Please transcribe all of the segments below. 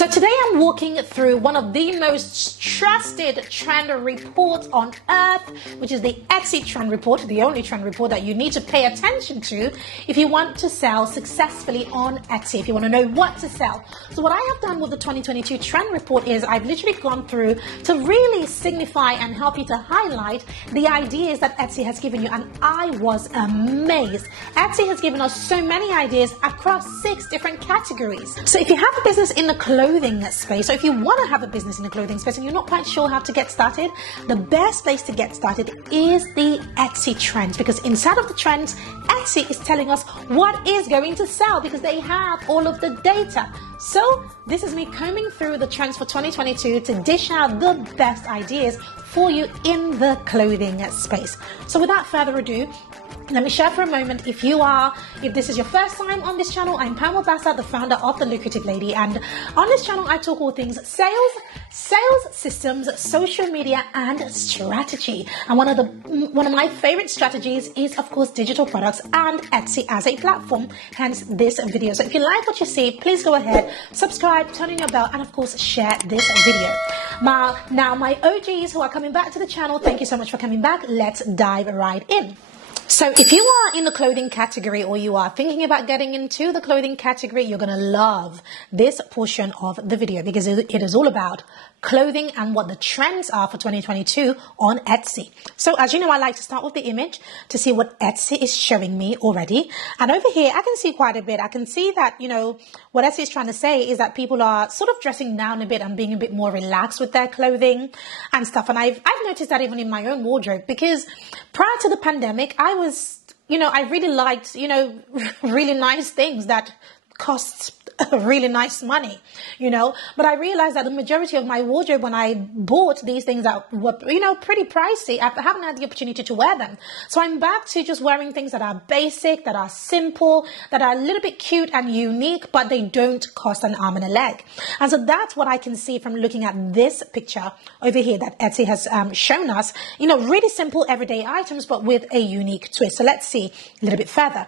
So today I'm walking through one of the most trusted trend reports on earth, which is the Etsy trend report, the only trend report that you need to pay attention to if you want to sell successfully on Etsy, if you want to know what to sell. So what I have done with the 2022 trend report is I've literally gone through to really signify and help you to highlight the ideas that Etsy has given you, and I was amazed. Etsy has given us so many ideas across 6 different categories. So if you have a business in the clothing space, so if you want to have a business in the clothing space and you're not quite sure how to get started, the best place to get started is the Etsy trends, because inside of the trends, Etsy is telling us what is going to sell because they have all of the data. So this is me combing through the trends for 2022 to dish out the best ideas for you in the clothing space. So without further ado, let me share for a moment. If this is your first time on this channel, I'm Patel Goth, the founder of The Lucrative Lady, and on this channel I talk all things sales systems, social media, and strategy. And one of my favorite strategies is, of course, digital products and Etsy as a platform, hence this video. So if you like what you see, please go ahead, subscribe, turn on your bell, and of course share this video. Now my OGs who are coming back to the channel, thank you so much for coming back. Let's dive right in. So if you are in the clothing category or you are thinking about getting into the clothing category, you're going to love this portion of the video because it is all about clothing and what the trends are for 2022 on Etsy. So as you know, I like to start with the image to see what Etsy is showing me already. And over here, I can see quite a bit. I can see that, what Etsy is trying to say is that people are sort of dressing down a bit and being a bit more relaxed with their clothing and stuff. And I've noticed that even in my own wardrobe, because prior to the pandemic, I really liked, really nice things that cost really nice money, but I realized that the majority of my wardrobe, when I bought these things that were, pretty pricey, I haven't had the opportunity to wear them. So I'm back to just wearing things that are basic, that are simple, that are a little bit cute and unique, but they don't cost an arm and a leg. And so that's what I can see from looking at this picture over here that Etsy has shown us, really simple everyday items, but with a unique twist. So let's see a little bit further.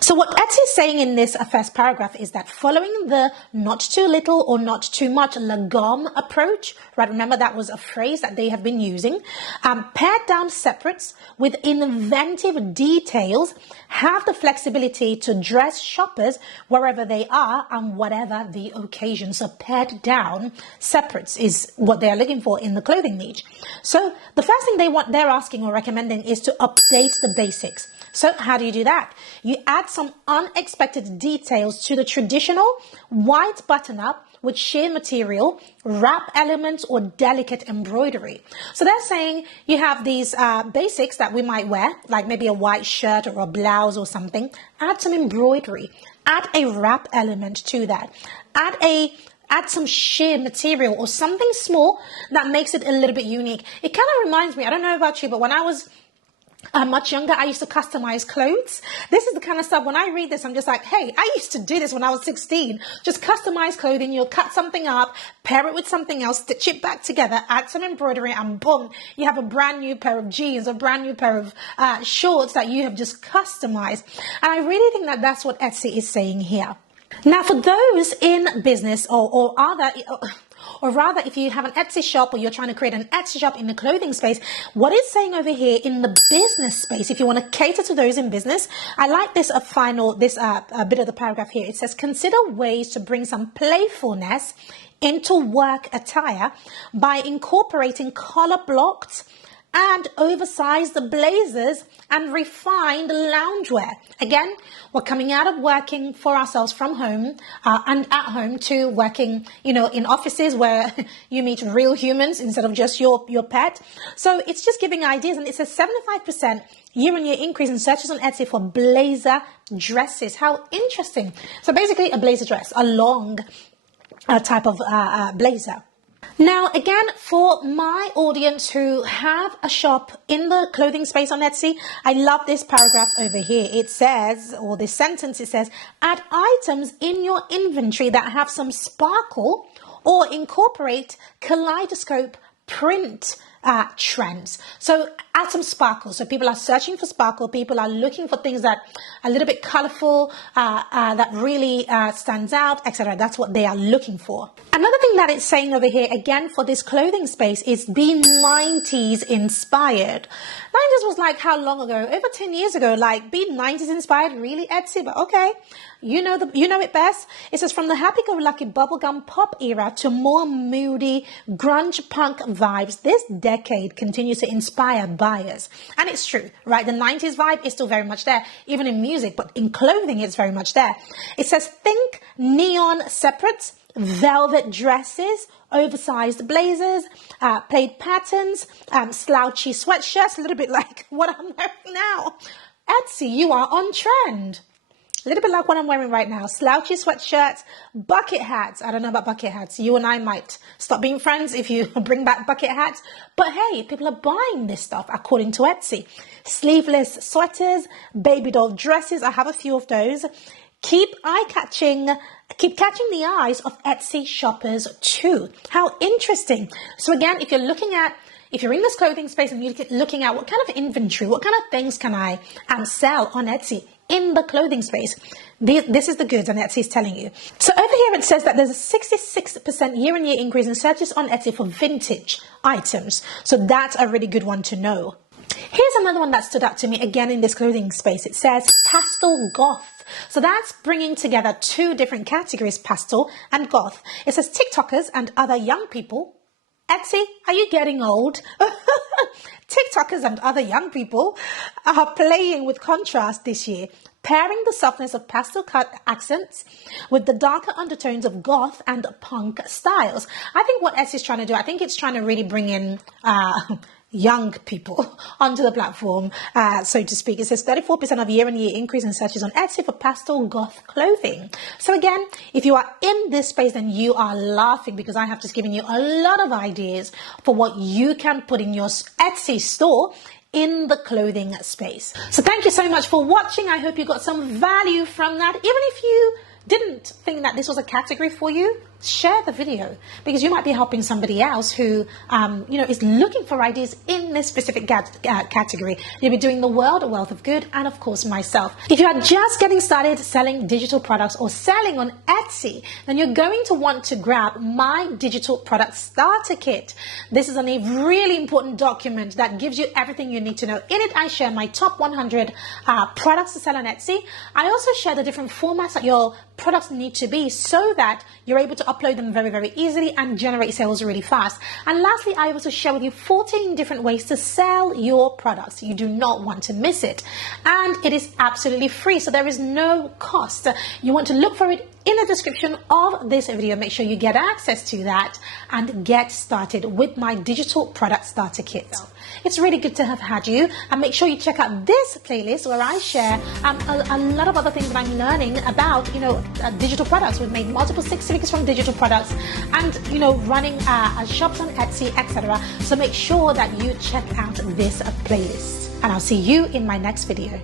So what Etsy is saying in this first paragraph is that following the not too little or not too much lagom approach, right? Remember that was a phrase that they have been using. Pared down separates with inventive details have the flexibility to dress shoppers wherever they are and whatever the occasion. So pared down separates is what they are looking for in the clothing niche. So the first thing they're asking or recommending is to update the basics. So how do you do that? You add some unexpected details to the traditional white button-up with sheer material, wrap elements, or delicate embroidery. So they're saying you have these basics that we might wear, like maybe a white shirt or a blouse or something. Add some embroidery. Add a wrap element to that. Add some sheer material or something small that makes it a little bit unique. It kind of reminds me, I don't know about you, but when I was much younger, I used to customize clothes. This is the kind of stuff, when I read this, I'm just like, hey, I used to do this when I was 16. Just customize clothing. You'll cut something up, pair it with something else, stitch it back together, add some embroidery, and boom, you have a brand new pair of jeans, a brand new pair of shorts that you have just customized. And I really think that that's what Etsy is saying here. Now, for those in business or rather, if you have an Etsy shop or you're trying to create an Etsy shop in the clothing space, what it's saying over here in the business space, if you want to cater to those in business, I like this bit of the paragraph here. It says, consider ways to bring some playfulness into work attire by incorporating color-blocked and oversized blazers and refined loungewear. Again, we're coming out of working for ourselves from home and at home to working, in offices where you meet real humans instead of just your pet. So it's just giving ideas, and it's a 75% year-on-year increase in searches on Etsy for blazer dresses. How interesting. So basically a blazer dress, a long type of blazer. Now, again, for my audience who have a shop in the clothing space on Etsy, I love this paragraph over here. It says, or this sentence, it says, add items in your inventory that have some sparkle or incorporate kaleidoscope print trends. So add some sparkle. So people are searching for sparkle. People are looking for things that are a little bit colorful, that really stands out, etc. That's what they are looking for. Another thing that it's saying over here, again, for this clothing space is be 90s inspired. 90s was like how long ago? Over 10 years ago. Like, be 90s inspired, really, Etsy? But okay. You know it best. It says from the happy-go-lucky bubblegum pop era to more moody grunge punk vibes, this decade continues to inspire buyers. And it's true, right? The 90s vibe is still very much there, even in music, but in clothing, it's very much there. It says think neon separates, velvet dresses, oversized blazers, plaid patterns, slouchy sweatshirts, a little bit like what I'm wearing now. Etsy, you are on trend. A little bit like what I'm wearing right now. Slouchy sweatshirts, bucket hats. I don't know about bucket hats. You and I might stop being friends if you bring back bucket hats. But hey, people are buying this stuff according to Etsy. Sleeveless sweaters, baby doll dresses. I have a few of those. Keep catching the eyes of Etsy shoppers too. How interesting. So again, if you're in this clothing space and you're looking at what kind of inventory, what kind of things can I sell on Etsy in the clothing space, this is the goods and Etsy is telling you. So over here it says that there's a 66% year-on-year increase in searches on Etsy for vintage items. So that's a really good one to know. Here's another one that stood out to me again in this clothing space. It says Patel Goth. So that's bringing together two different categories, pastel and goth. It says TikTokers and other young people. Etsy, are you getting old? TikTokers and other young people are playing with contrast this year, pairing the softness of pastel cut accents with the darker undertones of goth and punk styles. I think what Etsy is trying to do, I think it's trying to really bring in young people onto the platform, so to speak. It says 34% of year-on-year increase in searches on Etsy for pastel goth clothing. So again, if you are in this space, then you are laughing because I have just given you a lot of ideas for what you can put in your Etsy store in the clothing space. So thank you so much for watching. I hope you got some value from that. Even if you didn't think that this was a category for you, share the video because you might be helping somebody else who is looking for ideas in this specific category. You'll be doing the world a wealth of good, and of course myself. If you are just getting started selling digital products or selling on Etsy, then you're going to want to grab my digital product starter kit. This is a really important document that gives you everything you need to know. In it, I share my top 100 products to sell on Etsy. I also share the different formats that your products need to be so that you're able to upload them very, very easily and generate sales really fast. And lastly, I also share with you 14 different ways to sell your products. You do not want to miss it. And it is absolutely free, so there is no cost. You want to look for it in the description of this video. Make sure you get access to that and get started with my digital product starter kit. It's really good to have had you, and make sure you check out this playlist where I share a lot of other things that I'm learning about, digital products. We've made multiple six figures from digital products and, running shops on Etsy, etc. So make sure that you check out this playlist, and I'll see you in my next video.